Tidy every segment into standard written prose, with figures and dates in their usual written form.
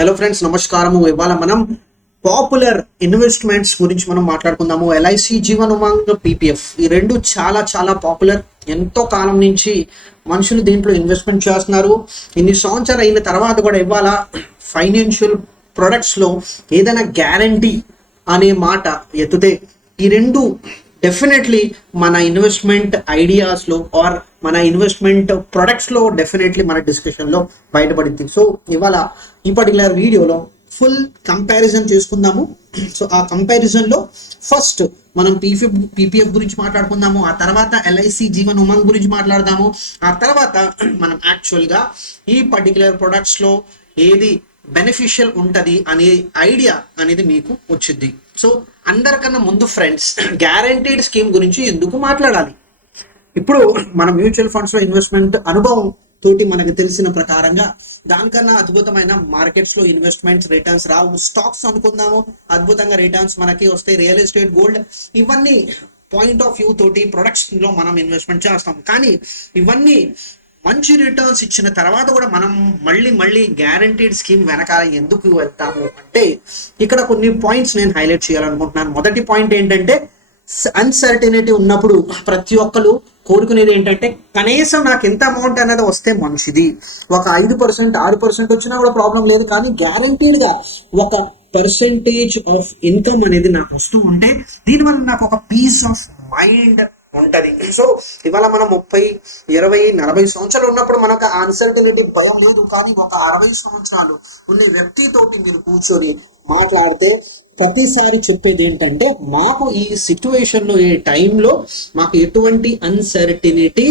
Hello friends, నమస్కారము. ఇవాళ మనం పాపులర్ ఇన్వెస్ట్మెంట్స్ గురించి మనం మాట్లాడుకుందాము. ఎల్ఐసి, జీవన్ ఉమంగ్, పీపీఎఫ్ ఈ రెండు చాలా చాలా పాపులర్. ఎంతో కాలం నుంచి మనుషులు దీంట్లో ఇన్వెస్ట్మెంట్ చేస్తున్నారు. ఇన్ని సంవత్సరాలు అయిన తర్వాత కూడా ఇవాళ ఫైనాన్షియల్ ప్రొడక్ట్స్లో ఏదైనా గ్యారంటీ అనే మాట ఎత్తుతే ఈ రెండు డెఫినెట్లీ మన ఇన్వెస్ట్మెంట్ ఐడియాస్లో ఆర్ మన ఇన్వెస్ట్మెంట్ ప్రొడక్ట్స్లో డెఫినెట్లీ మన డిస్కషన్లో బయటపడింది. సో ఇవాళ ఈ పర్టికులర్ వీడియోలో ఫుల్ కంపారిజన్ చేసుకుందాము. సో ఆ కంపారిజన్లో ఫస్ట్ మనం పీపీఎఫ్ గురించి మాట్లాడుకుందాము, ఆ తర్వాత ఎల్ఐసి, జీవన్ ఉమంగ్ గురించి మాట్లాడదాము, ఆ తర్వాత మనం యాక్చువల్గా ఈ పర్టికులర్ ప్రొడక్ట్స్లో ఏది బెనిఫిషియల్ ఉంటుంది అనే ఐడియా అనేది మీకు వచ్చింది. సో అందరికన్నా ముందు ఫ్రెండ్స్, గ్యారంటీడ్ స్కీమ్ గురించి ఎందుకు మాట్లాడాలి? ఇప్పుడు మన మ్యూచువల్ ఫండ్స్ లో ఇన్వెస్ట్మెంట్ అనుభవం తోటి మనకు తెలిసిన ప్రకారంగా దానికన్నా అద్భుతమైన మార్కెట్స్ లో ఇన్వెస్ట్మెంట్స్ రిటర్న్స్ రావు. స్టాక్స్ అనుకుందాము, అద్భుతంగా రిటర్న్స్ మనకి వస్తాయి. రియల్ ఎస్టేట్, గోల్డ్, ఇవన్నీ పాయింట్ ఆఫ్ వ్యూ తోటి ప్రొడక్ట్స్ లో మనం ఇన్వెస్ట్మెంట్ చేస్తాం. కానీ ఇవన్నీ మంచి రిటర్న్స్ ఇచ్చిన తర్వాత కూడా మనం మళ్ళీ గ్యారంటీడ్ స్కీమ్ వెనకాల ఎందుకు వెళ్తాము అంటే ఇక్కడ కొన్ని పాయింట్స్ నేను హైలైట్ చేయాలనుకుంటున్నాను. మొదటి పాయింట్ ఏంటంటే, అన్సర్టినిటీ ఉన్నప్పుడు ప్రతి ఒక్కరు కోరుకునేది ఏంటంటే కనీసం నాకు ఎంత అమౌంట్ అనేది వస్తే మంచిది. ఒక 5%, 6% వచ్చినా కూడా ప్రాబ్లం లేదు, కానీ గ్యారంటీడ్గా ఒక పర్సెంటేజ్ ఆఫ్ ఇన్కమ్ అనేది నాకు వస్తూ ఉంటే దీనివల్ల నాకు ఒక పీస్ ఆఫ్ మైండ్ ఉంటది. సో ఇవాళ మనం 30, 20, 40 సంవత్సరాలు ఉన్నప్పుడు మనకు అన్సర్టనిటీ భయం లేదు. కానీ ఒక 60 సంవత్సరాలు ఉండే వ్యక్తితోటి మీరు కూర్చొని మాట్లాడితే ప్రతిసారి చెప్పేది ఏంటంటే, మాకు ఈ సిచ్యువేషన్లో, ఈ టైంలో మాకు ఎటువంటి అన్సర్టనిటీ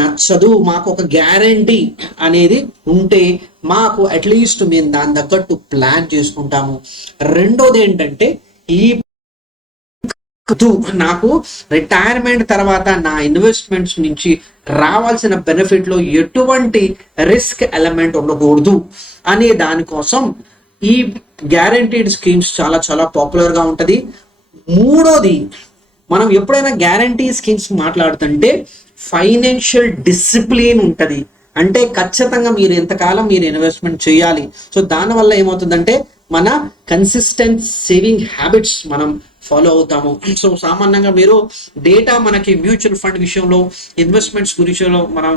నచ్చదు, మాకు ఒక గ్యారంటీ అనేది ఉంటే మాకు అట్లీస్ట్ మేము దాని తగ్గట్టు ప్లాన్ చేసుకుంటాము. రెండోది ఏంటంటే, ఈ నాకు రిటైర్మెంట్ తర్వాత నా ఇన్వెస్ట్మెంట్స్ నుంచి రావాల్సిన బెనిఫిట్ లో ఎటువంటి రిస్క్ ఎలిమెంట్ ఉండకూడదు అనే దానికోసం ఈ గ్యారంటీడ్ స్కీమ్స్ చాలా చాలా పాపులర్ గా ఉంటది. మూడోది, మనం ఎప్పుడైనా గ్యారంటీ స్కీమ్స్ మాట్లాడుతుంటే ఫైనాన్షియల్ డిసిప్లిన్ ఉంటది. అంటే ఖచ్చితంగా మీరు ఎంతకాలం మీరు ఇన్వెస్ట్మెంట్ చేయాలి. సో దానివల్ల ఏమవుతుందంటే మన కన్సిస్టెంట్ సేవింగ్ హ్యాబిట్స్ మనం ఫాలో అవుతాము. సో సామాన్యంగా మీరు డేటా మనకి మ్యూచువల్ ఫండ్ విషయంలో, ఇన్వెస్ట్మెంట్స్ గురించిలో, మనం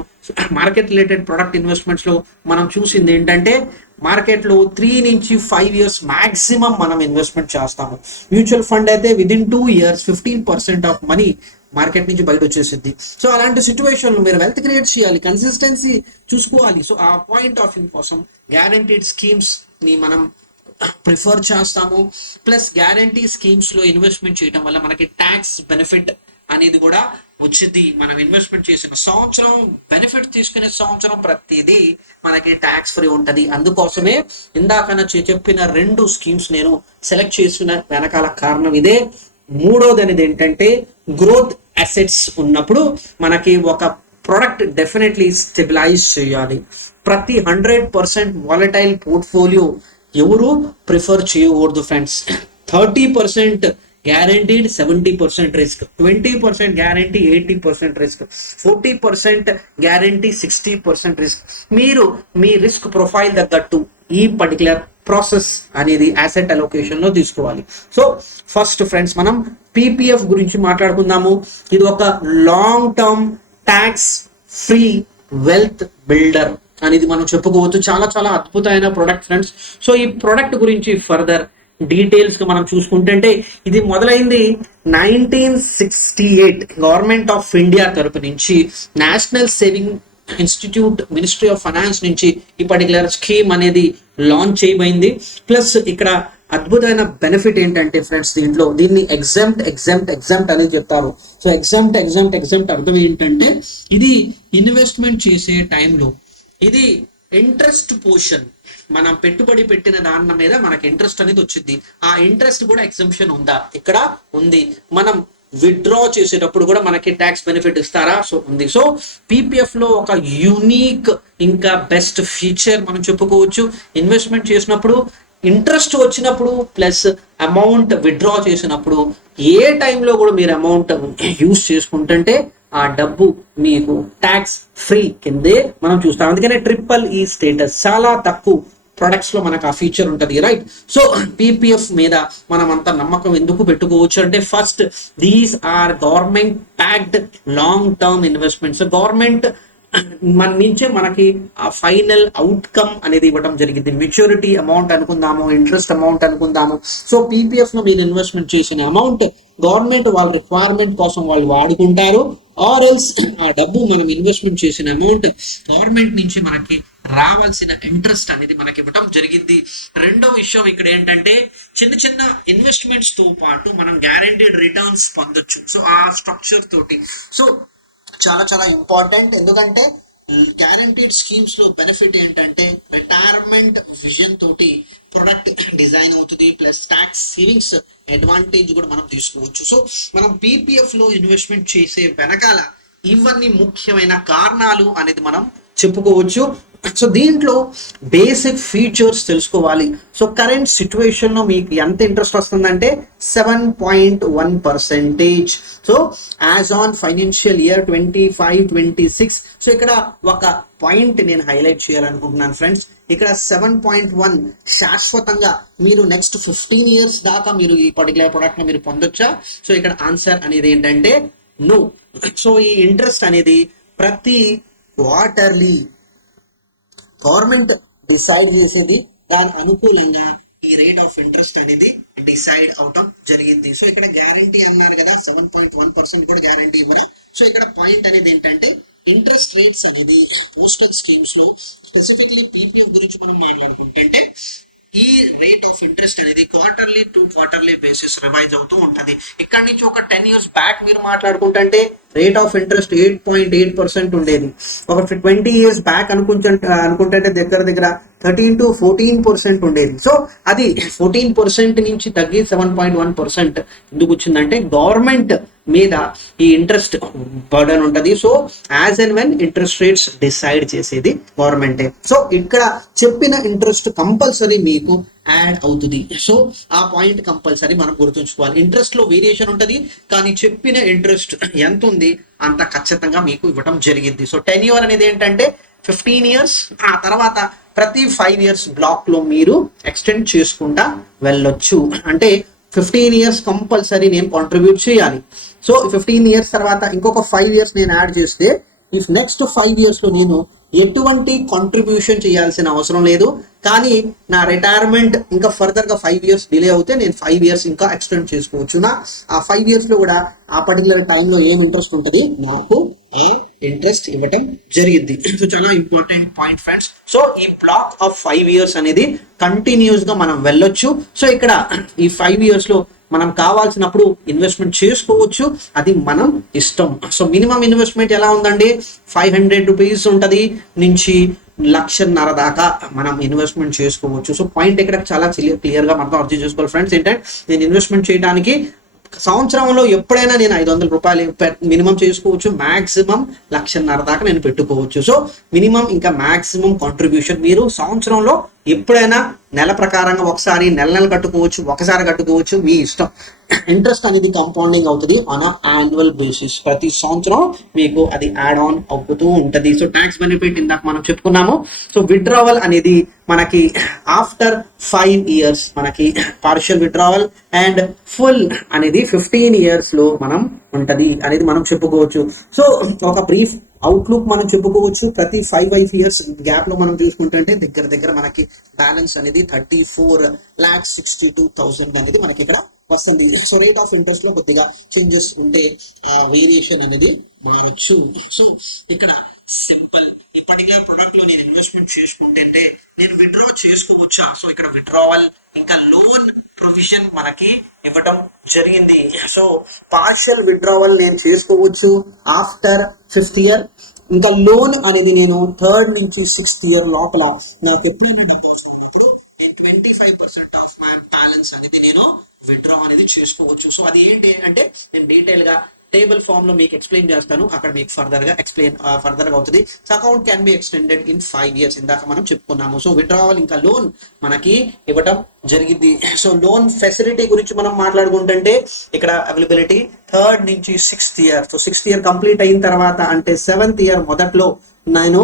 మార్కెట్ రిలేటెడ్ ప్రొడక్ట్ ఇన్వెస్ట్మెంట్స్లో మనం చూసింది ఏంటంటే మార్కెట్లో 3 నుంచి 5 ఇయర్స్ మాక్సిమం మనం ఇన్వెస్ట్మెంట్ చేస్తాము. మ్యూచువల్ ఫండ్ అయితే within 2 years 15% of money market నుంచి బయట వచ్చేసింది. సో అలాంటి సిచ్యువేషన్లో మీరు వెల్త్ క్రియేట్ చేయాలి, కన్సిస్టెన్సీ చూసుకోవాలి. సో ఆ పాయింట్ ఆఫ్ వ్యూ కోసం గ్యారంటీడ్ స్కీమ్స్ ని మనం ప్రిఫర్ చేస్తాము. ప్లస్ గ్యారంటీ స్కీమ్స్ లో ఇన్వెస్ట్మెంట్ చేయడం వల్ల మనకి ట్యాక్స్ బెనిఫిట్ అనేది కూడా వచ్చింది. మనం ఇన్వెస్ట్మెంట్ చేసిన సంవత్సరం, బెనిఫిట్ తీసుకునే సంవత్సరం ప్రతిదీ మనకి ట్యాక్స్ ఫ్రీ ఉంటది. అందుకోసమే ఇందాక చెప్పిన 2 స్కీమ్స్ నేను సెలెక్ట్ చేసిన వెనకాల కారణం ఇదే. మూడోది అనేది ఏంటంటే, గ్రోత్ అసెట్స్ ఉన్నప్పుడు మనకి ఒక ప్రొడక్ట్ డెఫినెట్లీ స్టెబిలైజ్ చేయాలి. ప్రతి 100% వాలటైల్ పోర్ట్ఫోలియో ఎవరు ప్రిఫర్ చేయకూడదు friends. 30% guaranteed, 70% risk, 20% guarantee, 80% risk, 40% guarantee, 60% risk. మీరు మీ రిస్క్ ప్రొఫైల్ తగ్గట్టు ఈ పర్టికులర్ ప్రాసెస్ అనేది అసెట్ అలొకేషన్ లో తీసుకోవాలి. సో ఫస్ట్ ఫ్రెండ్స్, మనం పీపీఎఫ్ గురించి మాట్లాడుకుందాము. ఇది ఒక long term tax free wealth builder అనేది మనం చెప్పుకోవచ్చు. చాలా చాలా అద్భుతమైన ప్రొడక్ట్ ఫ్రెండ్స్. సో ఈ ప్రొడక్ట్ గురించి ఫర్దర్ డీటెయిల్స్ గా మనం చూసుకుంటే, ఇది మొదలైంది 1968 గవర్నమెంట్ ఆఫ్ ఇండియా తరపు నుంచి, national saving institute, ministry of finance నుంచి ఈ పర్టికులర్ స్కీమ్ అనేది లాంచ్ చేయబడింది. ప్లస్ ఇక్కడ అద్భుతమైన బెనిఫిట్ ఏంటంటే ఫ్రెండ్స్, దీన్ని ఎగ్జామ్ట్ అనేది చెప్తారు. సో ఎగ్జామ్ట్ అర్థం ఏంటంటే, ఇది ఇన్వెస్ట్మెంట్ చేసే టైంలో ఇది ఇంట్రెస్ట్ పోర్షన్, మనం పెట్టుబడి పెట్టిన దాని మీద మనకి ఇంట్రెస్ట్ అనేది వచ్చింది. ఆ ఇంట్రెస్ట్ కూడా ఎగ్జంప్షన్ ఉందా? ఇక్కడ ఉంది. మనం విత్డ్రా చేసేటప్పుడు కూడా మనకి ట్యాక్స్ బెనిఫిట్ ఇస్తారా? సో ఉంది. సో పీపీఎఫ్ లో ఒక యూనిక్ ఇంకా బెస్ట్ ఫీచర్ మనం చెప్పుకోవచ్చు. ఇన్వెస్ట్మెంట్ చేసినప్పుడు ఇంట్రెస్ట్ వచ్చినప్పుడు ప్లస్ అమౌంట్ విత్డ్రా చేసినప్పుడు ఏ టైంలో కూడా మీరు అమౌంట్ యూజ్ చేసుకుంటుంటే ఆ డబ్బు మీకు ట్యాక్స్ ఫ్రీ కిందే మనం చూస్తాం. అందుకనే ట్రిపుల్ ఈ స్టేటస్ చాలా తక్కువ ప్రొడక్ట్స్ లో మనకు ఆ ఫీచర్ ఉంటుంది, రైట్? సో పీపీఎఫ్ మీద మనం అంత నమ్మకం ఎందుకు పెట్టుకోవచ్చు అంటే, first these are government packed long term investments. Government మన నుంచే మనకి ఆ ఫైనల్ అవుట్కమ్ అనేది ఇవ్వడం జరిగింది. మెచ్యూరిటీ అమౌంట్ అనుకుందాము, ఇంట్రెస్ట్ అమౌంట్ అనుకుందాము. సో పీపీఎఫ్ లో మీరు ఇన్వెస్ట్మెంట్ చేసిన అమౌంట్ గవర్నమెంట్ వాళ్ళ రిక్వైర్మెంట్ కోసం వాళ్ళు వాడుకుంటారు, ఆర్ ఎల్స్ ఆ డబ్బు మనం ఇన్వెస్ట్మెంట్ చేసిన అమౌంట్ గవర్నమెంట్ నుంచి మనకి రావాల్సిన ఇంట్రెస్ట్ అనేది మనకి ఇవ్వడం జరిగింది. రెండో విషయం ఇక్కడ ఏంటంటే, చిన్న చిన్న ఇన్వెస్ట్మెంట్స్ తో పాటు మనం గ్యారంటీడ్ రిటర్న్స్ పొందొచ్చు. సో ఆ స్ట్రక్చర్ తోటి సో చాలా చాలా ఇంపార్టెంట్. ఎందుకంటే గ్యారంటీడ్ స్కీమ్స్ లో బెనిఫిట్ ఏంటంటే, రిటైర్మెంట్ విజన్ తోటి ప్రొడక్ట్ డిజైన్ అవుతుంది, ప్లస్ ట్యాక్స్ సేవింగ్స్ అడ్వాంటేజ్ కూడా మనం తీసుకోవచ్చు. సో మనం పీపీఎఫ్ లో ఇన్వెస్ట్మెంట్ చేసే వెనకాల ఇవన్నీ ముఖ్యమైన కారణాలు అనేది మనం చెప్పుకోవచ్చు. సో దీంట్లో బేసిక్ ఫీచర్స్ తెలుసుకోవాలి. సో కరెంట్ సిచ్యువేషన్ లో మీకు ఎంత ఇంట్రెస్ట్ వస్తుందంటే 7.1%. So as on financial year 25-26. So ఇక్కడ ఒక పాయింట్ నేను హైలైట్ చేయాలనుకుంటున్నాను ఫ్రెండ్స్. ఇక్కడ 7.1 శాశ్వతంగా మీరు నెక్స్ట్ 15 years దాకా మీరు ఈ పర్టికులర్ ప్రొడక్ట్ మీరు పొందొచ్చా? సో ఇక్కడ ఆన్సర్ అనేది ఏంటంటే నో. సో ఈ ఇంట్రెస్ట్ అనేది ప్రతి క్వార్టర్లీ గవర్నమెంట్ డిసైడ్ చేసేది, దాని అనుకూలంగా ఈ రేట్ ఆఫ్ ఇంట్రెస్ట్ అనేది డిసైడ్ అవటం జరిగింది. సో ఇక్కడ గ్యారంటీ అన్నారు కదా, 7.1% కూడా గ్యారంటీ ఇవ్వరా? సో ఇక్కడ పాయింట్ అనేది ఏంటంటే, ఇంట్రెస్ట్ రేట్స్ అనేది పోస్టల్ స్కీమ్స్ లో స్పెసిఫిక్లీ పీపీఎఫ్ గురించి మనం మాట్లాడుకుంటే, ఈ రేట్ ఆఫ్ ఇంట్రెస్ట్ అనేది quarterly to quarterly basis revise అవుతూ ఉంటది. ఇక్కడ నుంచి ఒక 10 years బ్యాక్ మీరు మాట్లాడుకుంటే రేట్ ఆఫ్ ఇంట్రెస్ట్ 8.8% ఉండేది. ఒక 20 years బ్యాక్ అనుకుంటే దగ్గర దగ్గర 13 to 14% ఉండేది. సో అది 14% నుంచి తగ్గి 7.1% ఎందుకు వచ్చిందంటే, గవర్నమెంట్ మీద ఈ ఇంట్రెస్ట్ బర్డన్ ఉంటది. So as and when interest rates decide చేసేది గవర్నమెంటే. సో ఇక్కడ చెప్పిన ఇంట్రెస్ట్ కంపల్సరీ మీకు యాడ్ అవుతుంది. సో ఆ పాయింట్ కంపల్సరీ మనం గుర్తుంచుకోవాలి. ఇంట్రెస్ట్ లో వేరియేషన్ ఉంటది, కానీ చెప్పిన ఇంట్రెస్ట్ ఎంత ఉంది అంత ఖచ్చితంగా మీకు ఇవ్వడం జరిగింది. సో 10 year అనేది ఏంటంటే 15 years, ఆ తర్వాత ప్రతి 5 years బ్లాక్ లో మీరు ఎక్స్టెండ్ చేసుకుంటా వెళ్ళొచ్చు. అంటే 15 years కంపల్సరీ నేను కాంట్రిబ్యూట్ చేయాలి. సో 15 years తర్వాత ఇంకొక 5 years నేను యాడ్ చేస్తే, ఈ నెక్స్ట్ 5 years లో నేను ఎటువంటి కాంట్రిబ్యూషన్ చేయాల్సిన అవసరం లేదు. కానీ నా రిటైర్మెంట్ ఇంకా ఫర్దర్ గా 5 years డిలే అవుతే నేను 5 years ఇంకా ఎక్స్టెండ్ చేసుకోవచ్చు. నా ఆ 5 years లో కూడా ఆ పర్టికులర్ టైంలో ఏం ఇంట్రెస్ట్ ఉంటుంది నాకు ఆ ఇంట్రెస్ట్ ఇవ్వటం జరిగింది. సో చాలా ఇంపార్టెంట్ పాయింట్ ఫ్రెండ్స్. సో ఈ బ్లాక్ ఆఫ్ 5 years అనేది కంటిన్యూస్ గా మనం వెళ్ళొచ్చు. సో ఇక్కడ ఈ 5 years లో మనం కావాల్సినప్పుడు ఇన్వెస్ట్మెంట్ చేసుకోవచ్చు, అది మనం ఇష్టం. సో మినిమం ఇన్వెస్ట్మెంట్ ఎలా ఉందండి, 500 rupees ఉంటది నుంచి 1,50,000 దాకా మనం ఇన్వెస్ట్మెంట్ చేసుకోవచ్చు. సో పాయింట్ ఇక్కడ చాలా క్లియర్ గా మనం అర్థం చేసుకోవాలి ఫ్రెండ్స్. ఏంటంటే నేను ఇన్వెస్ట్మెంట్ చేయడానికి సంవత్సరంలో ఎప్పుడైనా నేను 500 రూపాయలు మినిమం చేసుకోవచ్చు, మాక్సిమం 1,50,000 దాకా నేను పెట్టుకోవచ్చు. సో మినిమం ఇంకా మాక్సిమం కాంట్రిబ్యూషన్ మీరు సంవత్సరంలో ఎప్పుడైనా నెల ప్రకారంగా ఒకసారి నెల కట్టుకోవచ్చు, ఒకసారి కట్టుకోవచ్చు, మీ ఇష్టం. ఇంట్రెస్ట్ అనేది కంపౌండింగ్ అవుతుంది ఆన్ యాన్యువల్ బేసిస్. ప్రతి సంవత్సరం మీకు అది యాడ్ ఆన్ అవుతూ ఉంటది. సో ట్యాక్స్ బెనిఫిట్ ఇందాక మనం చెప్పుకున్నాము. సో విత్డ్రావల్ అనేది మనకి ఆఫ్టర్ 5 years మనకి పార్షియల్ విత్డ్రావల్ అండ్ ఫుల్ అనేది 15 years లో మనం ఉంటది అనేది మనం చెప్పుకోవచ్చు. సో ఒక బ్రీఫ్ అవుట్లుక్ మనం చెప్పుకోవచ్చు. ప్రతి 5 years గ్యాప్ లో మనం చూసుకుంటే దగ్గర దగ్గర మనకి బ్యాలెన్స్ అనేది 34,62,000 అనేది మనకి ఇక్కడ వస్తుంది. సో రేట్ ఆఫ్ ఇంట్రెస్ట్ లో కొద్దిగా చేంజెస్ ఉంటే వేరియేషన్ అనేది మారచ్చు. సో ఇక్కడ సింపుల్, ఈ పర్టికులర్ ప్రొడక్ట్ లో నేను ఇన్వెస్ట్మెంట్ చేసుకుంటే నేను విత్డ్రా చేసుకోవచ్చా? సో ఇక్కడ విత్డ్రావల్ ఇంకా లోన్ ప్రొవిజన్ మనకి ఇవ్వడం జరిగింది. సో పార్షియల్ విత్డ్రావల్ నేను చేసుకోవచ్చు ఆఫ్టర్ 5th year. ఇంకా లోన్ అనేది నేను 3rd నుంచి 6th year లోపల నాకు ఎప్పుడైనా డబ్బు వస్తున్నప్పుడు నేను 25% ఆఫ్ మై బ్యాలెన్స్ అనేది నేను విత్డ్రా అనేది చేసుకోవచ్చు. సో అది ఏంటి అంటే నేను డీటెయిల్ గా టేబుల్ ఫామ్ లో మీకు ఎక్స్ప్లెయిన్ చేస్తాను, అక్కడ మీకు ఫర్దర్ గా అవుతుంది. So account can be extended in 5 years ఇందాక మనం చెప్పుకున్నాము. సో విత్డ్రావల్ ఇంకా లోన్ మనకి ఇవ్వటం జరిగింది. సో లోన్ ఫెసిలిటీ గురించి మనం మాట్లాడుకుంటే ఇక్కడ అవైలబిలిటీ 3rd నుంచి 6th year. So 6th year complete అయిన తర్వాత అంటే 7th year మొదట్లో నేను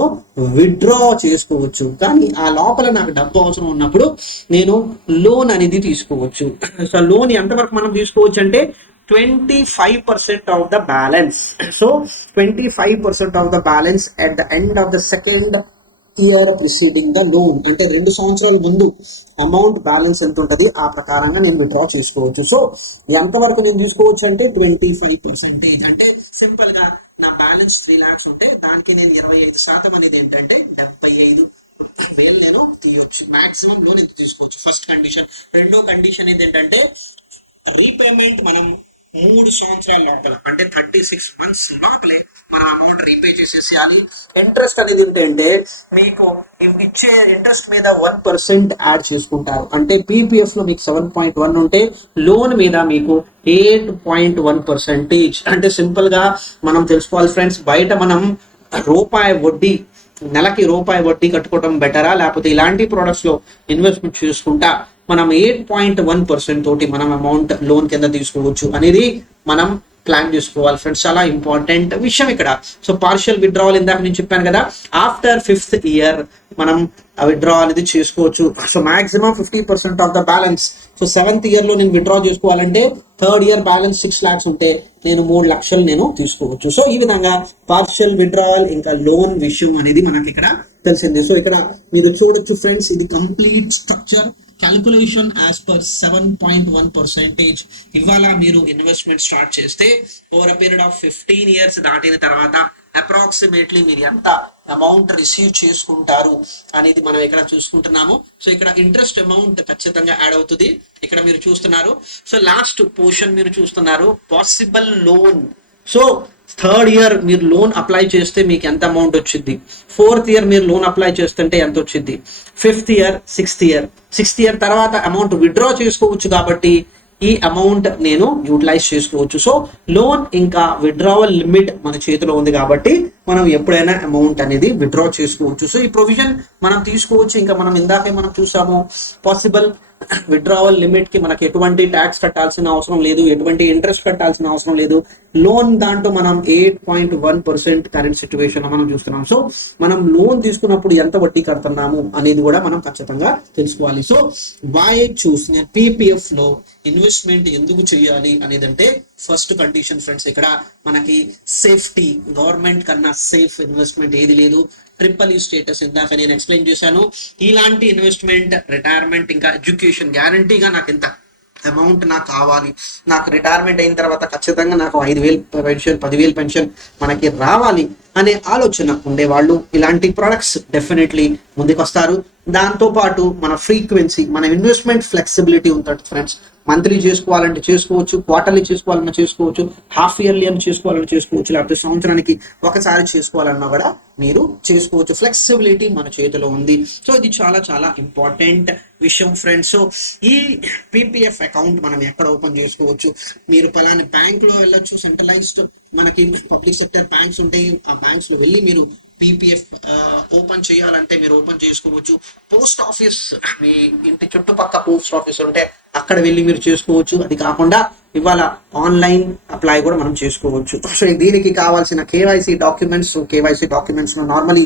విత్డ్రా చేసుకోవచ్చు. కానీ ఆ లోపల నాకు డబ్బు అవసరం ఉన్నప్పుడు నేను లోన్ అనేది తీసుకోవచ్చు. సో లోన్ ఎంతవరకు మనం తీసుకోవచ్చు అంటే 25% of the balance. So 25% of the balance at the end of the second year preceding the loan. అంటే 2 సంవత్సరాల ముందు అమౌంట్ బ్యాలెన్స్ ఎంత ఉంటుంది ఆ ప్రకారంగా నేను విత్డ్రా చేసుకోవచ్చు. సో ఎంతవరకు నేను తీసుకోవచ్చు అంటే 25%. అంటే సింపుల్ గా నా బ్యాలెన్స్ 3 lakhs ఉంటే దానికి నేను 25% అనేది ఏంటంటే 75,000 నేను తీయొచ్చు. మాక్సిమం లోన్ ఎంత తీసుకోవచ్చు, ఫస్ట్ కండిషన్. రెండో కండిషన్ ఏంటంటే రీపేమెంట్ మనం 3 సంవత్సరాల లోపల అంటే 36 months లోపలే మనం అమౌంట్ రీపే చేసేసేయాలి. ఇంట్రెస్ట్ అనేది ఏంటంటే మీకు ఇచ్చే ఇంట్రెస్ట్ మీద 1% యాడ్ చేసుకుంటారు. అంటే పీపీఎఫ్ లో మీకు 7.1 ఉంటే లోన్ మీద మీకు 8.1%. అంటే సింపుల్ గా మనం తెలుసుకోవాలి ఫ్రెండ్స్, బయట మనం రూపాయి వడ్డీ నెలకి రూపాయి వడ్డీ కట్టుకోవడం బెటరా, లేకపోతే ఇలాంటి ప్రొడక్ట్స్ లో ఇన్వెస్ట్మెంట్ చేసుకుంటా మనం 8.1% తోటి మనం అమౌంట్ లోన్ కింద తీసుకోవచ్చు అనేది మనం ప్లాన్ చేసుకోవాలి ఫ్రెండ్స్. చాలా ఇంపార్టెంట్ విషయం ఇక్కడ. సో పార్షియల్ విత్డ్రావల్ ఇందాక నేను చెప్పాను కదా, ఆఫ్టర్ 5th year మనం విత్డ్రా అనేది చేసుకోవచ్చు. So maximum 50% of the balance. So 7th year లో నేను విత్డ్రా చేసుకోవాలంటే 3rd year బ్యాలెన్స్ 6 lakhs ఉంటే నేను 3 లక్షలు నేను తీసుకోవచ్చు. సో ఈ విధంగా పార్షియల్ విత్డ్రావల్ ఇంకా లోన్ విషయం అనేది మనకి ఇక్కడ తెలిసింది. సో ఇక్కడ మీరు చూడొచ్చు ఫ్రెండ్స్, ఇది complete structure calculation as per 7.1%. ఇవాళ మీరు ఇన్వెస్ట్మెంట్ స్టార్ట్ చేస్తే over a period of 15 years దాటిన తర్వాత అప్రాక్సిమేట్లీ మీరు ఎంత అమౌంట్ రిసీవ్ చేసుకుంటారు అనేది మనం ఇక్కడ చూసుకుంటున్నాము. సో ఇక్కడ ఇంట్రెస్ట్ అమౌంట్ ఖచ్చితంగా యాడ్ అవుతుంది. ఇక్కడ మీరు చూస్తున్నారు. సో లాస్ట్ పోర్షన్ మీరు చూస్తున్నారు possible loan. So 3rd year మీరు లోన్ అప్లై చేస్తే మీకు ఎంత అమౌంట్ వచ్చింది, 4th year మీరు లోన్ అప్లై చేస్తుంటే ఎంత వచ్చింది, 5th year, 6th year తర్వాత అమౌంట్ విత్డ్రా చేసుకోవచ్చు. కాబట్టి ఈ అమౌంట్ నేను యూటిలైజ్ చేసుకోవచ్చు. సో లోన్ ఇంకా విత్డ్రావల్ లిమిట్ మన చేతిలో ఉంది కాబట్టి మనం ఎప్పుడైనా అమౌంట్ అనేది విత్డ్రా చేసుకోవచ్చు. సో ఈ ప్రొవిజన్ మనం తీసుకోవచ్చు. ఇంకా మనం ఇందాకే మనం చూసాము, పాసిబుల్ విత్డ్రావల్ లిమిట్ కి మనకి ఎటువంటి ట్యాక్స్ కట్టాల్సిన అవసరం లేదు, ఎటువంటి ఇంట్రెస్ట్ కట్టాల్సిన అవసరం లేదు. లోన్ దాంట్లో మనం 8.1% కరెంట్ సిచ్యువేషన్ లో మనం చూస్తున్నాం. సో మనం లోన్ తీసుకున్నప్పుడు ఎంత వడ్డీ కడుతున్నాము అనేది కూడా మనం ఖచ్చితంగా తెలుసుకోవాలి. సో వై చూస్ నేను పీపీఎఫ్ లో ఇన్వెస్ట్మెంట్ ఎందుకు చేయాలి అనేది అంటే ఫస్ట్ కండిషన్ ఫ్రెండ్స్, ఇక్కడ మనకి సేఫ్టీ. గవర్నమెంట్ కన్నా సేఫ్ ఇన్వెస్ట్మెంట్ ఏది లేదు. ట్రిపుల్ స్టేటస్ ఇందాక నేను ఎక్స్ప్లెయిన్ చేశాను. ఇలాంటి ఇన్వెస్ట్మెంట్, రిటైర్మెంట్ ఇంకా ఎడ్యుకేషన్ గ్యారంటీగా నాకు ఇంత అమౌంట్ నాకు కావాలి, నాకు రిటైర్మెంట్ అయిన తర్వాత ఖచ్చితంగా నాకు 5,000 పెన్షన్, 10,000 పెన్షన్ మనకి రావాలి అనే ఆలోచన ఉండేవాళ్ళు ఇలాంటి ప్రొడక్ట్స్ డెఫినెట్లీ ముందుకు వస్తారు. దాంతో పాటు మన ఫ్రీక్వెన్సీ, మన ఇన్వెస్ట్మెంట్ ఫ్లెక్సిబిలిటీ ఉంటుంది ఫ్రెండ్స్. మంత్లీ చేసుకోవాలంటే చేసుకోవచ్చు, క్వార్టర్లీ చేసుకోవాలన్నా చేసుకోవచ్చు, హాఫ్ ఇయర్లీ అని చేసుకోవాలని చేసుకోవచ్చు, లేకపోతే సంవత్సరానికి ఒకసారి చేసుకోవాలన్నా కూడా మీరు చేసుకోవచ్చు. ఫ్లెక్సిబిలిటీ మన చేతిలో ఉంది. సో ఇది చాలా చాలా ఇంపార్టెంట్ విషయం ఫ్రెండ్స్. సో ఈ పీపీఎఫ్ అకౌంట్ మనం ఎక్కడ ఓపెన్ చేసుకోవచ్చు, మీరు పలానా బ్యాంక్ లో వెళ్ళొచ్చు. సెంట్రలైజ్డ్ మనకి పబ్లిక్ సెక్టర్ బ్యాంక్స్ ఉంటాయి, ఆ బ్యాంక్స్ లో వెళ్ళి మీరు పీపీఎఫ్ ఓపెన్ చేయాలంటే మీరు ఓపెన్ చేసుకోవచ్చు. పోస్ట్ ఆఫీస్, మీ ఇంటి చుట్టుపక్కల పోస్ట్ ఆఫీస్ ఉంటే అక్కడ వెళ్ళి మీరు చేసుకోవచ్చు. అది కాకుండా ఇవాళ ఆన్లైన్ అప్లై కూడా మనం చేసుకోవచ్చు. సో దీనికి కావాల్సిన కేవైసీ డాక్యుమెంట్స్ నార్మలీ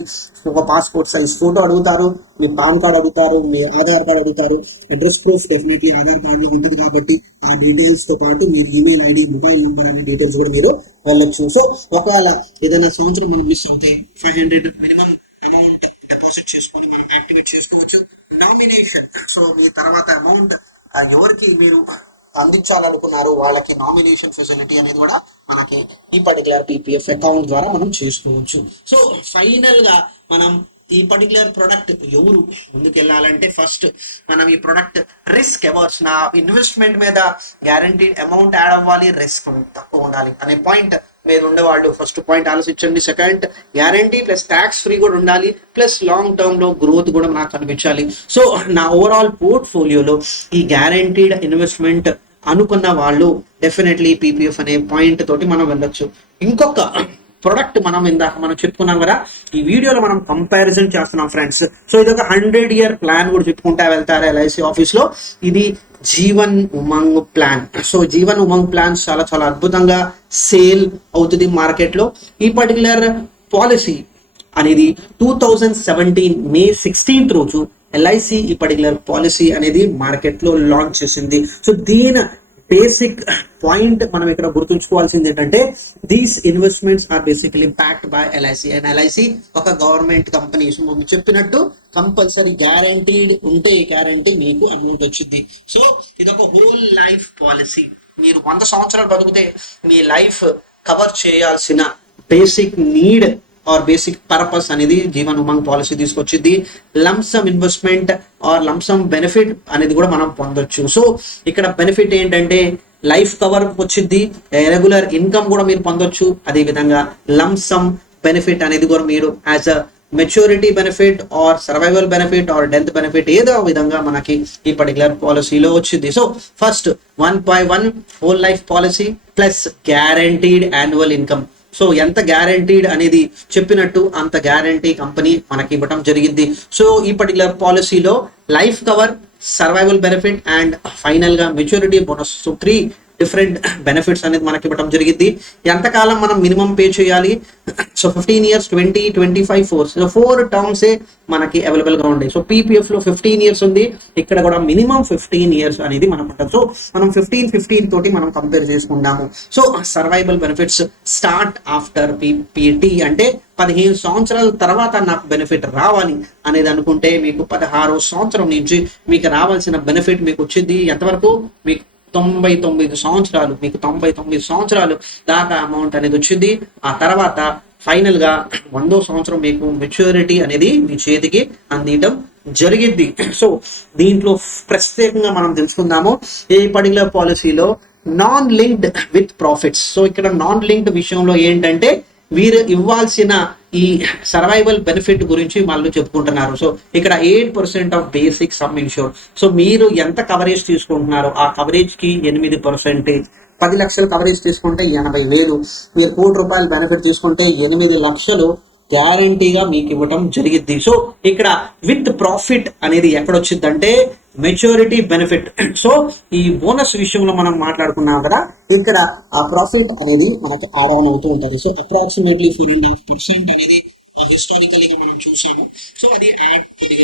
ఒక పాస్పోర్ట్ సైజ్ ఫోటో అడుగుతారు, మీ పాన్ కార్డ్ అడుగుతారు, మీ ఆధార్ కార్డ్ అడుగుతారు, address proof definitely Aadhaar card లో ఉంటుంది కాబట్టి ఆ డీటెయిల్స్ తో పాటు మీరు ఈమెయిల్ ఐడి, మొబైల్ నంబర్ అనే డీటెయిల్స్ కూడా మీరు వెళ్ళొచ్చు. సో ఒకవేళ ఏదైనా సంవత్సరం మనం మిస్ అవుతే 500 మినిమం అమౌంట్ డిపాజిట్ చేసుకొని మనం యాక్టివేట్ చేసుకోవచ్చు. నామినేషన్, సో మీ తర్వాత అమౌంట్ ఎవరికి మీరు అందించాలనుకున్నారు వాళ్ళకి నామినేషన్ ఫెసిలిటీ అనేది కూడా మనకి ఈ పర్టికులర్ పీపీఎఫ్ అకౌంట్ ద్వారా మనం చేసుకోవచ్చు. సో ఫైనల్ గా మనం ఈ పర్టికులర్ ప్రొడక్ట్ ఎవరు ముందుకెళ్ళాలంటే ఫస్ట్ మనం ఈ ప్రొడక్ట్ రిస్క్ అవర్స్, నా ఇన్వెస్ట్మెంట్ మీద గ్యారంటీడ్ అమౌంట్ యాడ్ అవ్వాలి, రిస్క్ తక్కువ ఉండాలి అనే పాయింట్ మీద ఉండేవాళ్ళు ఫస్ట్ పాయింట్ ఆలోచించండి. Second, guarantee plus tax free కూడా ఉండాలి, ప్లస్ లాంగ్ టర్మ్ లో గ్రోత్ కూడా నాకు కనిపించాలి. సో నా ఓవరాల్ పోర్ట్ఫోలియోలో ఈ గ్యారంటీడ్ ఇన్వెస్ట్మెంట్ అనుకున్న వాళ్ళు డెఫినెట్లీ పీపీఎఫ్ అనే పాయింట్ తోటి మనం వెళ్ళొచ్చు. ఇంకొక ప్రొడక్ట్ మనం చెప్పుకున్నాం కదా, ఈ వీడియోలో మనం కంపారిజన్ చేస్తున్నాం ఫ్రెండ్స్. సో ఇది ఒక 100 year ప్లాన్ కూడా చెప్పుకుంటా వెళ్తారు ఎల్ఐసి ఆఫీస్ లో. ఇది Jeevan Umang plan. So Jeevan Umang plan చాలా చాలా అద్భుతంగా సేల్ అవుతుంది మార్కెట్ లో. ఈ పర్టికులర్ పాలసీ అనేది 2017 మే 16th రోజు ఎల్ఐసి ఈ పర్టికులర్ పాలసీ అనేది మార్కెట్ లో లాంచ్ చేసింది. సో దీని బేసిక్ పాయింట్ మనం ఇక్కడ గుర్తుంచుకోవాల్సింది ఏంటంటే these investments are basically backed by LIC and LIC ఒక గవర్నమెంట్ కంపెనీ. సో చెప్పినట్టు కంపల్సరీ గ్యారంటీడ్ ఉంటే గ్యారంటీ మీకు అమౌంట్ వచ్చింది. సో ఇది ఒక హోల్ లైఫ్ పాలసీ. మీరు 100 సంవత్సరాలు బతికితే మీ లైఫ్ కవర్ చేయాల్సిన basic need or basic purpose అనేది జీవన్ ఉమంగ్ పాలసీ తీసుకొచ్చింది. Lump sum investment or lump sum benefit అనేది కూడా మనం పొందొచ్చు. సో ఇక్కడ బెనిఫిట్ ఏంటంటే లైఫ్ కవర్ వచ్చింది, రెగ్యులర్ ఇన్కమ్ కూడా మీరు పొందొచ్చు. అదే విధంగా లంసమ్ బెనిఫిట్ అనేది కూడా మీరు as a maturity benefit are survival benefit are death benefit ఏదో విధంగా మనకి ఈ పర్టికులర్ పాలసీలో వచ్చింది. So first 1/1 whole life policy plus guaranteed annual income. So ఎంత గ్యారంటీడ్ అనేది చెప్పినట్టు అంత గ్యారంటీ కంపెనీ మనకి ఇవ్వడం జరిగింది. సో ఈ పర్టికులర్ పాలసీలో life cover, survival benefit and final గా maturity bonus. So 3 different benefits అనేది మనకి ఇవ్వడం జరిగింది. ఎంతకాలం మనం మినిమం పే చేయాలి? So 15 years, 20, 25, 4. సో 4 టర్మ్స్ మనకి అవైలబుల్ గా ఉంటాయి. సో పీపీఎఫ్ లో 15 years ఉంది, ఇక్కడ కూడా మినిమం 15 years అనేది మనం ఉంటుంది. సో మనం 15 తోటి మనం కంపేర్ చేసుకుంటాము. So survival benefits start after PPT అంటే 15 సంవత్సరాల తర్వాత నాకు బెనిఫిట్ రావాలి అనేది అనుకుంటే మీకు 16వ సంవత్సరం నుంచి మీకు రావాల్సిన బెనిఫిట్ మీకు వచ్చింది ఎంతవరకు? మీకు 99 సంవత్సరాలు, మీకు 99 సంవత్సరాలు దాకా అమౌంట్ అనేది వచ్చింది. ఆ తర్వాత ఫైనల్ గా 100వ సంవత్సరం మీకు మెచ్యూరిటీ అనేది మీ చేతికి అందించడం జరిగింది. సో దీంట్లో ప్రత్యేకంగా మనం తెలుసుకుందాము ఈ పర్టికులర్ పాలసీలో non linked with profits. So ఇక్కడ నాన్ లింక్డ్ విషయంలో ఏంటంటే వీరు ఇవ్వాల్సిన ఈ సర్వైవల్ బెనిఫిట్ గురించి వాళ్ళు చెప్పుకుంటున్నారు. సో ఇక్కడ 8% of basic sum insured. So మీరు ఎంత కవరేజ్ తీసుకుంటున్నారో ఆ కవరేజ్ కి 8%. 10 లక్షలు కవరేజ్ తీసుకుంటే 80,000. మీరు ₹1,00,00,000 బెనిఫిట్ తీసుకుంటే 8 లక్షలు గ్యారంటీగా మీకు ఇవ్వటం జరిగింది. సో ఇక్కడ విత్ ప్రాఫిట్ అనేది ఎక్కడొచ్చిందంటే మెచ్యూరిటీ బెనిఫిట్. సో ఈ బోనస్ విషయంలో మనం మాట్లాడుకున్నాం కదా, ఇక్కడ ఆ ప్రాఫిట్ అనేది మనకు యాడ్ ఆన్ అవుతూ ఉంటుంది. సో అప్రాక్సిమేట్లీ 4.5% అనేది హిస్టారికల్గా మనం చూసాము. సో అది యాడ్ కొద్దిగా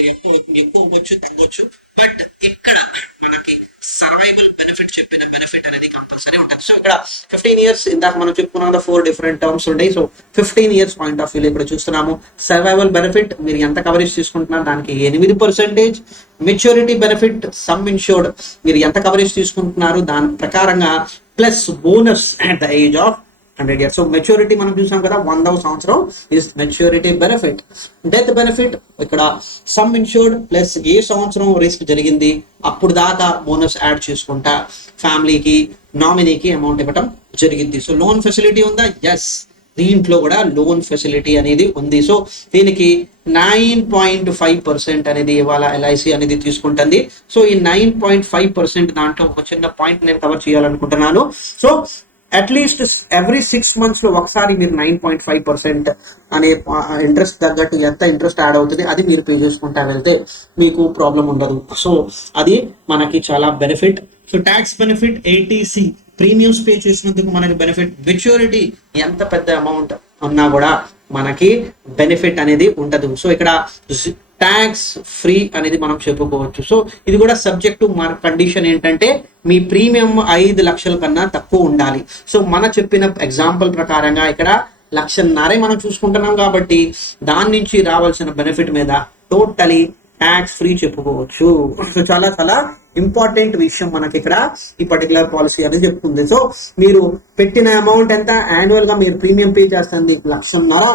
ఎక్కువ అవ్వచ్చు, తగ్గొచ్చు. బట్ ఇక్కడ మనకి సర్వైవల్ బెనిఫిట్ చెప్పిన బెనిఫిట్ అనేది కంపల్సరీ ఉంటుంది. సో ఇక్కడ 15 years ఇందాక మనం చెప్పుకున్న 4 డిఫరెంట్ టర్మ్స్ ఉంటాయి. So 15 years point of view ఇక్కడ చూస్తున్నాము. సర్వైవల్ బెనిఫిట్ మీరు ఎంత కవరేజ్ తీసుకుంటున్నారు దానికి 8%. మెచ్యూరిటీ బెనిఫిట్ సమ్ ఇన్షూర్డ్ మీరు ఎంత కవరేజ్ తీసుకుంటున్నారు దాని ప్రకారంగా plus bonus at the age of 100 years. So maturity మనం చూసాం కదా, 100వ సంవత్సరం is maturity benefit. Death benefit ఇక్కడ సమ్ ఇన్షూర్డ్ ప్లస్ ఏ సంవత్సరం రిస్క్ జరిగింది అప్పుడు దాకా బోనస్ యాడ్ చేసుకుంటా ఫ్యామిలీకి నామినీకి అమౌంట్ ఇవ్వటం జరిగింది. సో లోన్ ఫెసిలిటీ ఉందా? ఎస్, దీంట్లో కూడా లోన్ ఫెసిలిటీ అనేది ఉంది. సో దీనికి 9.5% అనేది ఇవాళ ఎల్ఐసి అనేది తీసుకుంటుంది. సో ఈ 9.5% దాంట్లో ఒక చిన్న పాయింట్ నేను కవర్ చేయాలనుకుంటున్నాను. సో అట్లీస్ట్ ఎవ్రీ 6 months లో ఒకసారి మీరు 9.5% అనే ఇంట్రెస్ట్ తగ్గట్టు ఎంత ఇంట్రెస్ట్ యాడ్ అవుతుంది అది మీరు పే చేసుకుంటా వెళ్తే మీకు ప్రాబ్లం ఉండదు. సో అది మనకి చాలా benefit. So tax benefit, ATC premiums pay చేసినందుకు మనకి బెనిఫిట్. మెచ్యూరిటీ ఎంత పెద్ద అమౌంట్ ఉన్నా కూడా మనకి బెనిఫిట్ అనేది ఉండదు. సో ఇక్కడ ట్యాక్స్ ఫ్రీ అనేది మనం చెప్పుకోవచ్చు. సో ఇది కూడా సబ్జెక్ట్ టు కండిషన్ ఏంటంటే మీ ప్రీమియం 5 లక్షల కన్నా తక్కువ ఉండాలి. సో మన చెప్పిన ఎగ్జాంపుల్ ప్రకారంగా ఇక్కడ 1.5 మనం చూసుకుంటున్నాం కాబట్టి దాని నుంచి రావాల్సిన బెనిఫిట్ మీద టోటలీ ట్యాక్స్ ఫ్రీ చెప్పుకోవచ్చు. సో చాలా చాలా ఇంపార్టెంట్ విషయం మనకి ఇక్కడ ఈ పర్టికులర్ పాలసీ అనేది చెప్పుకుంది. సో మీరు పెట్టిన అమౌంట్ ఎంత యాన్యువల్ గా మీరు ప్రీమియం పే చేస్తుంది 1.5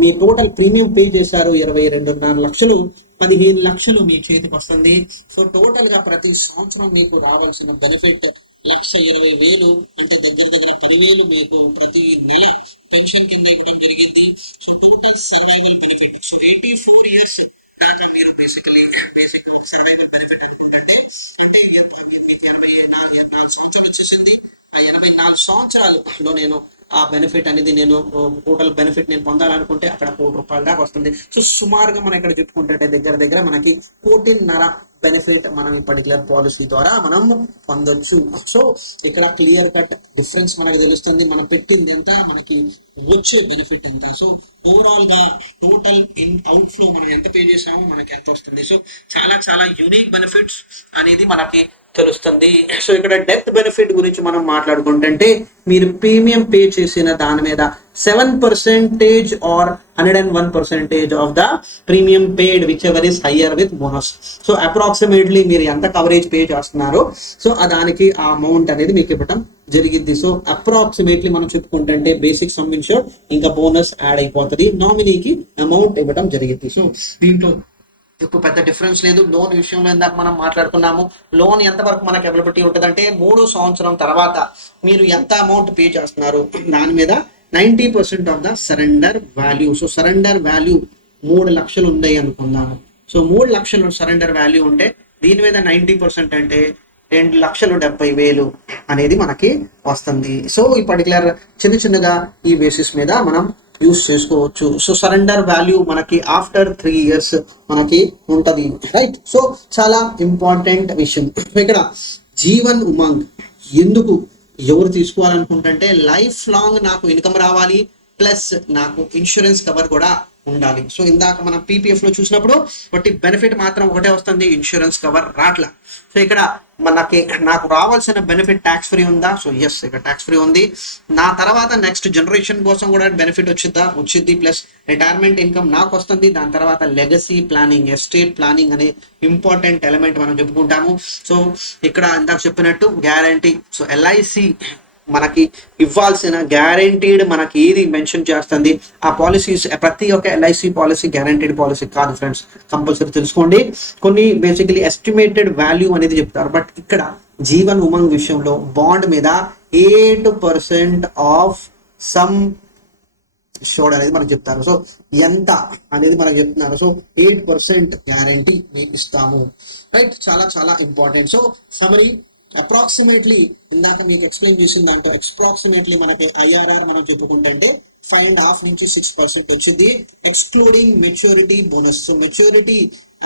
మీ టోటల్ ప్రీమియం పే చేశారు 22.5 లక్షలు, 15 లక్షలు మీ చేతికి వస్తుంది. సో టోటల్ గా ప్రతి సంవత్సరం మీకు రావాల్సిన బెనిఫిట్ 1,20,000 అంటే దగ్గర 10,000 మీకు ప్రతి నెల పెన్షన్ కింద ఇవ్వడం జరిగింది. So total survival benefit. So 84 years దాకా మీరు బేసిక్ సర్వైవల్ బెనిఫిట్ అనుకుంటే అంటే మీకు 84 సంవత్సరాలు వచ్చేసింది. ఆ 84 సంవత్సరాలలో నేను ఆ బెనిఫిట్ అనేది నేను టోటల్ బెనిఫిట్ నేను పొందాలనుకుంటే అక్కడ ₹1,00,00,000 దాకా వస్తుంది. సో సుమారుగా మనం ఇక్కడ చెప్పుకుంటే దగ్గర మనకి 14.5 బెనిఫిట్ మనం ఈ పర్టికులర్ పాలసీ ద్వారా మనం పొందొచ్చు. సో ఇక్కడ క్లియర్ కట్ డిఫరెన్స్ మనకి తెలుస్తుంది, మనం పెట్టింది ఎంత, మనకి వచ్చే బెనిఫిట్ ఎంత. సో ఓవరాల్ గా టోటల్ ఇన్ అవుట్ ఫ్లో మనం ఎంత పే చేసామో మనకి ఎంత వస్తుంది. సో చాలా చాలా యూనిక్ బెనిఫిట్స్ అనేది మనకి తెలుస్తుంది. సో ఇక్కడ డెత్ బెనిఫిట్ గురించి మనం మాట్లాడుకుంటుంటే మీరు ప్రీమియం పే చేసిన దాని మీద 7% or 101% of the premium paid whichever is higher with bonus. So approximately మీరు ఎంత కవరేజ్ పే చేస్తున్నారో సో దానికి ఆ అమౌంట్ అనేది మీకు ఇవ్వడం జరిగింది. సో అప్రాక్సిమేట్లీ మనం చెప్పుకుంటుంటే బేసిక్ సమ్ ఇన్షూర్డ్ ఇంకా బోనస్ యాడ్ అయిపోతుంది, నామినీకి అమౌంట్ ఇవ్వడం జరిగింది. సో దీంట్లో ఎక్కువ పెద్ద డిఫరెన్స్ లేదు. లోన్ విషయంలో ఇందాక మనం మాట్లాడుకున్నాము, లోన్ ఎంత వరకు మనకు అవైలబిలిటీ ఉంటుంది అంటే 3 సంవత్సరం తర్వాత మీరు ఎంత అమౌంట్ పే చేస్తున్నారు దాని మీద 90% of the surrender value. So surrender value 3 లక్షలు ఉన్నాయి అనుకుందాము. సో 3 లక్షలు సరెండర్ వాల్యూ ఉంటే దీని మీద 90% అంటే 2,70,000 అనేది మనకి వస్తుంది. సో ఈ పర్టికులర్ చిన్నగా ఈ బేసిస్ మీద మనం యూస్ చేసుకోవచ్చు. సో సరెండర్ వాల్యూ మనకి ఆఫ్టర్ 3 years మనకి ఉంటది, రైట్. సో చాలా ఇంపార్టెంట్ విషయం ఇక్కడ జీవన్ ఉమంగ్ ఎందుకు ఎవరు తీసుకోవాలనుకుంటుంటే లైఫ్ లాంగ్ నాకు ఇన్కమ్ రావాలి ప్లస్ నాకు ఇన్సూరెన్స్ కవర్ కూడా ఉండాలి. సో ఇందాక మనం పీపీఎఫ్ లో చూసినప్పుడు బట్టి బెనిఫిట్ మాత్రం ఒకటే వస్తుంది, ఇన్సూరెన్స్ కవర్ రాట్లా. సో ఇక్కడ నాకు రావాల్సిన బెనిఫిట్ ట్యాక్స్ ఫ్రీ ఉందా? సో ఎస్, ఇక్కడ ట్యాక్స్ ఫ్రీ ఉంది. నా తర్వాత నెక్స్ట్ జనరేషన్ కోసం కూడా బెనిఫిట్ వచ్చింది ప్లస్ రిటైర్మెంట్ ఇన్కమ్ నాకు వస్తుంది. దాని తర్వాత లెగసీ ప్లానింగ్, ఎస్టేట్ ప్లానింగ్ అనే ఇంపార్టెంట్ ఎలిమెంట్ మనం చెప్పుకుంటాము. సో ఇక్కడ ఇందాక చెప్పినట్టు గ్యారంటీ. సో ఎల్ఐసి మనకి ఇవ్వాల్సిన గ్యారంటీడ్ మనకి ఏది మెన్షన్ చేస్తుంది ఆ పాలసీస్, ప్రతి ఒక్క ఎల్ఐసి పాలసీ గ్యారంటీడ్ పాలసీ కాదు ఫ్రెండ్స్, కంపల్సరీ తెలుసుకోండి. కొన్ని బేసికలీ ఎస్టిమేటెడ్ వాల్యూ అనేది చెప్తారు, బట్ ఇక్కడ జీవన్ ఉమంగ్ విషయంలో బాండ్ మీద 8% ఆఫ్ సమ్ షోడ్ అనేది మనకు చెప్తారు. సో ఎంత అనేది మనకు చెప్తున్నారు. సో 8% గ్యారంటీ మేము ఇస్తాము, రైట్. చాలా చాలా ఇంపార్టెంట్. సో సమరీ అప్రాక్సిమేట్లీ ఇందాక మీకు ఎక్స్ప్లెయిన్ చేసిన దాంట్లో అప్రాక్సిమేట్లీ మనకి ఐఆర్ఆర్ మనం చెప్పుకుంటే 5.5 నుంచి 6% వచ్చింది, excluding maturity bonus. So maturity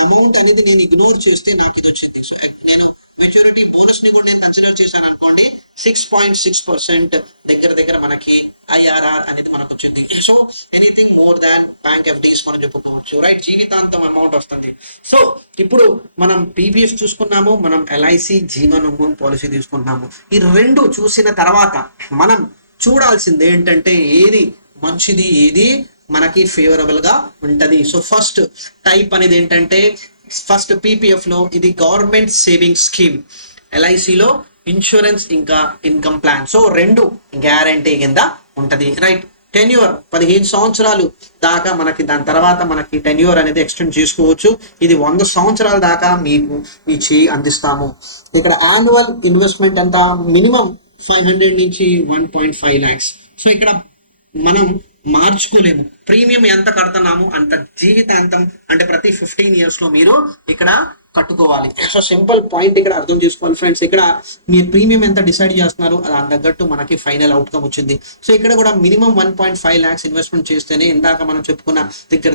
amount అనేది నేను ఇగ్నోర్ చేస్తే నాకు ఇది వచ్చింది. సో నేను మెచ్యూరిటీ బోనస్ ని కూడా నేను కన్సిడర్ చేశాను అనుకోండి 6.6% దగ్గర మనకి ఐఆర్ఆర్ అనేది మనకు వచ్చింది. So anything more than bank FDs మనం చెప్పుకోవచ్చు, రైట్. జీవితాంతం అమౌంట్ వస్తుంది. సో ఇప్పుడు మనం పీపీఎఫ్ చూసుకున్నాము, మనం ఎల్ఐసి జీవన్ ఉమంగ్ పాలసీ తీసుకున్నాము. ఈ రెండు చూసిన తర్వాత మనం చూడాల్సింది ఏంటంటే ఏది మంచిది, ఏది మనకి ఫేవరబుల్ గా ఉంటది. సో ఫస్ట్ టైప్ అనేది ఏంటంటే ఫస్ట్ పీపీఎఫ్ లో ఇది గవర్నమెంట్ సేవింగ్ స్కీమ్, ఎల్ఐసిలో ఇన్సూరెన్స్ ఇంకా ఇన్కమ్ ప్లాన్. సో రెండు గ్యారంటీ కింద ఉంటది, రైట్. టెన్యూర్ 15 సంవత్సరాలు దాకా మనకి, దాని తర్వాత మనకి టెన్యూర్ అనేది ఎక్స్టెండ్ చేసుకోవచ్చు. ఇది 100 సంవత్సరాల దాకా మీకు ఈ చేయి అందిస్తాము. ఇక్కడ యాన్యువల్ ఇన్వెస్ట్మెంట్ ఎంత, మినిమం 500 నుంచి 1.5 lakhs. సో ఇక్కడ మనం మార్చుకోలేము, ప్రీమియం ఎంత కడుతున్నాము అంత జీవితాంతం అంటే ప్రతి 15 years లో మీరు ఇక్కడ కట్టుకోవాలి. సో సింపుల్ పాయింట్ ఇక్కడ అర్థం చేసుకోవాలి ఫ్రెండ్స్. ఇక్కడ మీరు ప్రీమియం ఎంత డిసైడ్ చేస్తున్నారు దాని తగ్గట్టు మనకి ఫైనల్ అవుట్కమ్ వచ్చింది. సో ఇక్కడ కూడా మినిమం 1.5 lakhs ఇన్వెస్ట్మెంట్ చేస్తేనే ఇందాక మనం చెప్పుకున్న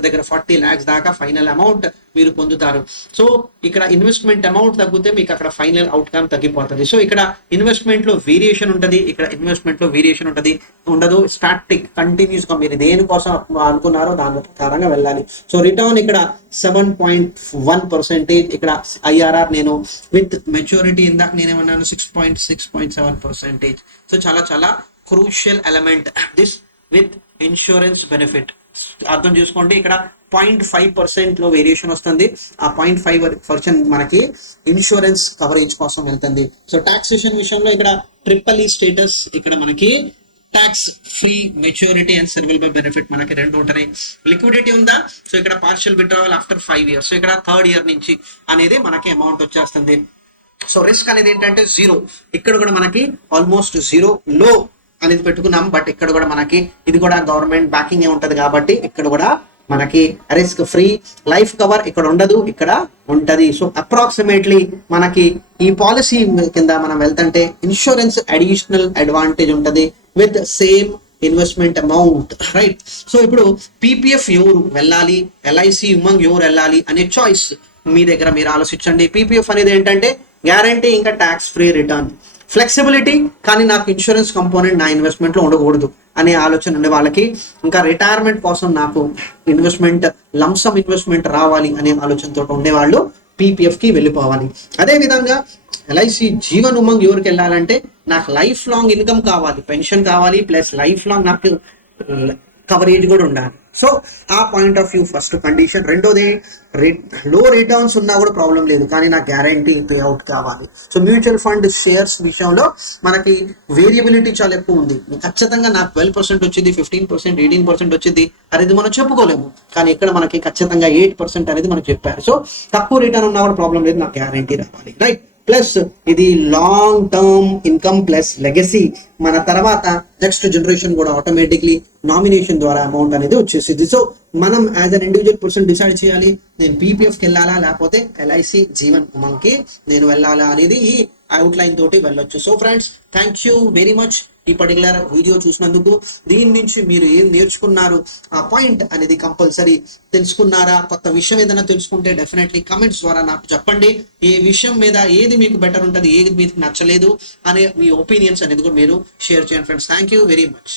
దగ్గర 40 lakhs దాకా ఫైనల్ అమౌంట్ మీరు పొందుతారు. సో ఇక్కడ ఇన్వెస్ట్మెంట్ అమౌంట్ తగ్గితే మీకు అక్కడ ఫైనల్ అవుట్కమ్ తగ్గిపోతుంది. సో ఇక్కడ ఇన్వెస్ట్మెంట్ లో వేరియేషన్ ఉంటుంది, ఇక్కడ ఇన్వెస్ట్మెంట్ లో వేరియేషన్ ఉండదు. స్టాటిక్ కంటిన్యూస్ గా మీరు దేనికోసం అనుకున్నారో దాని ప్రకారంగా వెళ్ళాలి. సో రిటర్న్ ఇక్కడ 7.1%, ఇక్కడ ఐఆర్ఆర్ నేను విత్ మెచ్యూరిటీ ఇందాక నేనేమన్నాను 6.7%. సో చాలా చాలా crucial element this with insurance benefit. అర్థం చేసుకోండి, ఇక్కడ 0.5% లో వేరియేషన్ వస్తుంది. ఆ 0.5% మనకి ఇన్సూరెన్స్ కవరేజ్ కోసం వెళ్తుంది. సో టాక్సేషన్ విషయంలో ఇక్కడ ట్రిపుల్ ఈ స్టేటస్, ఇక్కడ మనకి tax free maturity and survival benefit మనకి రెండు ఉంటాయి. లిక్విడిటీ ఉందా, సో ఇక్కడ partial withdrawal after 5 years. So ఇక్కడ 3rd year నుంచి అనేది మనకి అమౌంట్ వచ్చేస్తుంది. సో రిస్క్ అనేది ఏంటంటే 0, ఇక్కడ కూడా మనకి ఆల్మోస్ట్ 0 లో అనేది పెట్టుకున్నాం, బట్ ఇక్కడ కూడా మనకి ఇది కూడా గవర్నమెంట్ బ్యాకింగ్ ఉంటది కాబట్టి ఇక్కడ కూడా మనకి రిస్క్ ఫ్రీ. లైఫ్ కవర్ ఇక్కడ ఉండదు, ఇక్కడ ఉంటది. సో అప్రాక్సిమేట్లీ మనకి ఈ పాలసీ కింద మనం వెళ్తుంటే ఇన్సూరెన్స్ అడిషనల్ అడ్వాంటేజ్ ఉంటది with same investment amount, right. So ఇప్పుడు పీపీఎఫ్ ఎవరు వెళ్ళాలి, ఎల్ఐసి ఉమంగ్ ఎవరు వెళ్ళాలి అనే చాయిస్ మీ దగ్గర మీరు ఆలోచించండి. పీపీఎఫ్ అనేది ఏంటంటే గ్యారంటీ ఇంకా ట్యాక్స్ ఫ్రీ రిటర్న్, ఫ్లెక్సిబిలిటీ, కానీ నాకు ఇన్సూరెన్స్ కంపోనెంట్ నా ఇన్వెస్ట్మెంట్ లో ఉండకూడదు అనే ఆలోచన ఉండే వాళ్ళకి, ఇంకా రిటైర్మెంట్ కోసం నాకు ఇన్వెస్ట్మెంట్ లంసమ్ ఇన్వెస్ట్మెంట్ రావాలి అనే ఆలోచనతో ఉండేవాళ్ళు పీపీఎఫ్ కి వెళ్ళిపోవాలి. అదే విధంగా ఎల్ఐసి జీవన్ ఉమంగ్ ఎవరికి వెళ్ళాలంటే నాకు లైఫ్ లాంగ్ ఇన్కమ్ కావాలి, పెన్షన్ కావాలి, ప్లస్ లైఫ్ లాంగ్ నాకు కవరేజ్ కూడా ఉండాలి. సో ఆ point of view first condition. రెండోది లో రిటర్న్స్ ఉన్నా కూడా ప్రాబ్లం లేదు, కానీ నాకు గ్యారంటీ పే అవుట్ కావాలి. సో మ్యూచువల్ ఫండ్ షేర్స్ విషయంలో మనకి వేరియబిలిటీ చాలా ఎక్కువ ఉంది. ఖచ్చితంగా నాకు 12% వచ్చింది, 15%, 18% వచ్చింది అనేది మనం చెప్పుకోలేము, కానీ ఇక్కడ మనకి ఖచ్చితంగా 8% అనేది మనకు చెప్పారు. సో తక్కువ రిటర్న్ ఉన్నా కూడా ప్రాబ్లం లేదు, నాకు గ్యారంటీ రావాలి, రైట్. ప్లస్ ఇది long term income plus legacy, మన తర్వాత నెక్స్ట్ జనరేషన్ కూడా ఆటోమేటిక్లీ నామినేషన్ ద్వారా అమౌంట్ అనేది వచ్చేసింది. సో మనం as an individual person decide చేయాలి, నేను పీపీఎఫ్కి వెళ్ళాలా లేకపోతే ఎల్ఐసి జీవన్ ఉమంగ్కి నేను వెళ్ళాలా అనేది ఈ అవుట్లైన్ తోటి వెళ్ళొచ్చు. So friends, thank you very much ఈ పర్టికులర్ వీడియో చూసినందుకు. దీని నుంచి మీరు ఏం నేర్చుకున్నారు, ఆ పాయింట్ అనేది కంపల్సరీ తెలుసుకున్నారా? కొత్త విషయం ఏదైనా తెలుసుకుంటే డెఫినెట్లీ కమెంట్స్ ద్వారా నాకు చెప్పండి. ఏ విషయం మీద ఏది మీకు బెటర్ ఉంటుంది, ఏది మీకు నచ్చలేదు అనే మీ ఒపీనియన్స్ అనేది కూడా మీరు షేర్ చేయండి friends. Thank you very much.